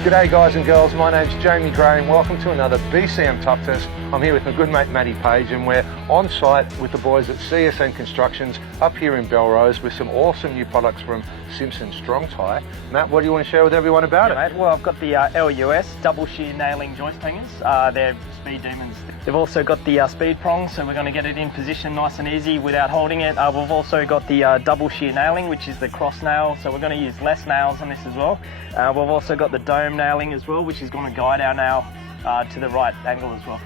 G'day guys and girls, my name's Jamie Gray and welcome to another BCM Tough Test. I'm here with my good mate Matty Page and we're on site with the boys at CSN Constructions up here in Belrose with some awesome new products from Simpson Strong-Tie. Matt, what do you want to share with everyone about it? Mate, well, I've got the LUS double shear nailing joist hangers. They're speed demons. They've also got the speed prongs, so we're going to get it in position nice and easy without holding it. We've also got the double shear nailing, which is the cross nail, so we're going to use less nails on this as well. We've also got the dome nailing as well, which is going to guide our nail to the right angle as well.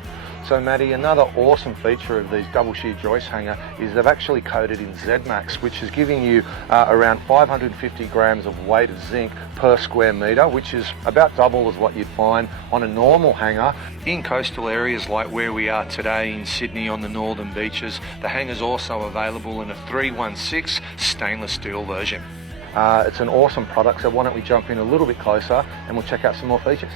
So Matty, another awesome feature of these double shear joist hanger is they've actually coated in Z-Max, which is giving you around 550 grams of weight of zinc per square metre, which is about double as what you'd find on a normal hanger. In coastal areas like where we are today in Sydney on the northern beaches, the hanger's also available in a 316 stainless steel version. It's an awesome product, so why don't we jump in a little bit closer and we'll check out some more features.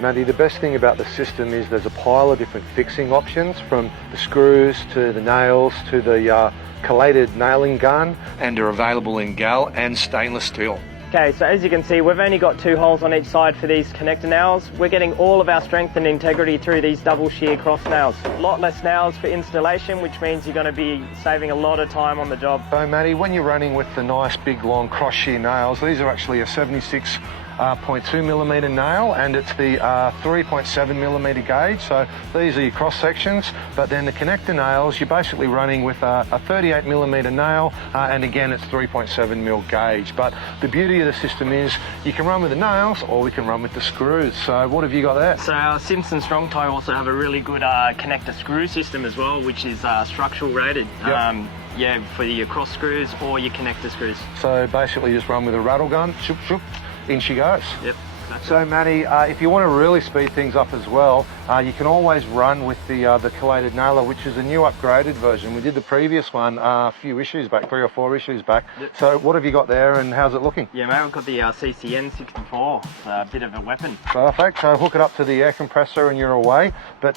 Matty, the best thing about the system is there's a pile of different fixing options, from the screws to the nails to the collated nailing gun, and are available in gal and stainless steel. Okay, so as you can see, we've only got 2 holes on each side for these connector nails. We're getting all of our strength and integrity through these double shear cross nails. A lot less nails for installation, which means you're going to be saving a lot of time on the job. So Matty, when you're running with the nice big long cross shear nails, these are actually a 76.2mm nail, and it's the 3.7mm gauge, so these are your cross sections. But then the connector nails, you're basically running with a 38mm nail, and again it's 3.7mm gauge. But the beauty of the system is you can run with the nails or we can run with the screws. So what have you got there? So our Simpson Strong-Tie also have a really good connector screw system as well, which is structural rated. Yep. Yeah, for your cross screws or your connector screws. So basically just run with a rattle gun, shoop shoop, in she goes. Yep. Exactly. So Matty, if you want to really speed things up as well, you can always run with the collated nailer, which is a new upgraded version. We did the previous one a few issues back, 3 or 4 issues back. Yep. So what have you got there and how's it looking? Yeah mate, we've got the CCN 64, it's a bit of a weapon. Perfect, so hook it up to the air compressor and you're away. But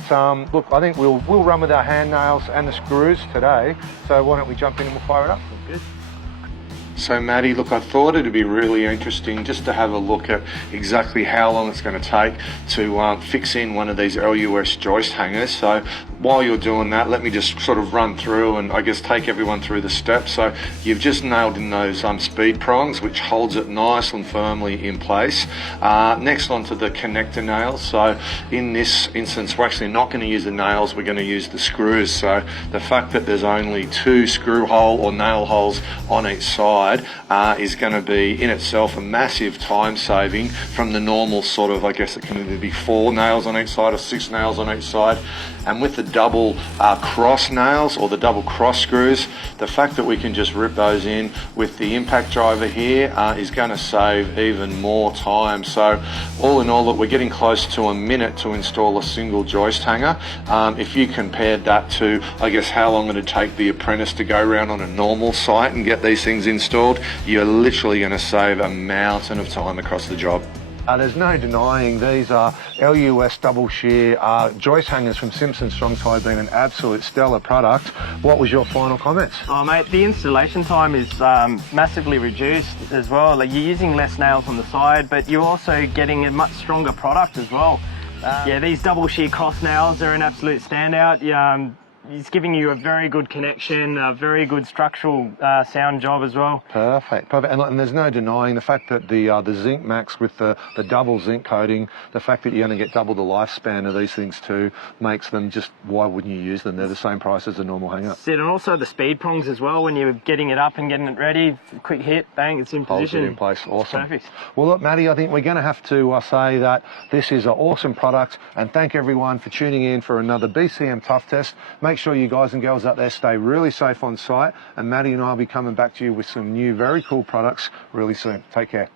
look, I think we'll run with our hand nails and the screws today, so why don't we jump in and we'll fire it up? Good. So Matty, look, I thought it'd be really interesting just to have a look at exactly how long it's going to take to fix in one of these LUS joist hangers. So while you're doing that, let me just sort of run through and I guess take everyone through the steps. So you've just nailed in those speed prongs, which holds it nice and firmly in place. Next onto the connector nails. So in this instance, we're actually not going to use the nails, we're going to use the screws. So the fact that there's only 2 screw hole or nail holes on each side is going to be in itself a massive time saving from the normal sort of, I guess it can either be 4 nails on each side or 6 nails on each side. And with the double cross nails or the double cross screws, the fact that we can just rip those in with the impact driver here is going to save even more time. So all in all, look, we're getting close to a minute to install a single joist hanger. If you compared that to, I guess, how long it would take the apprentice to go around on a normal site and get these things installed, you're literally going to save a mountain of time across the job. There's no denying these are LUS double shear joist hangers from Simpson Strong-Tie, being an absolute stellar product. What was your final comments? Oh mate, the installation time is massively reduced as well. Like, you're using less nails on the side, but you're also getting a much stronger product as well. Yeah, these double shear cross nails are an absolute standout. It's giving you a very good connection, a very good structural sound job as well. Perfect, perfect. And there's no denying the fact that the Zinc Max with the double zinc coating, the fact that you're going to get double the lifespan of these things too, makes them just, why wouldn't you use them? They're the same price as a normal hanger. And also the speed prongs as well, when you're getting it up and getting it ready, quick hit, bang, it's in position. Holds it in place, awesome. Perfect. Well look Matty, I think we're going to have to say that this is an awesome product, and thank everyone for tuning in for another BCM Tough Test. Make sure you guys and girls out there stay really safe on site, and Matty and I will be coming back to you with some new very cool products really soon. Take care.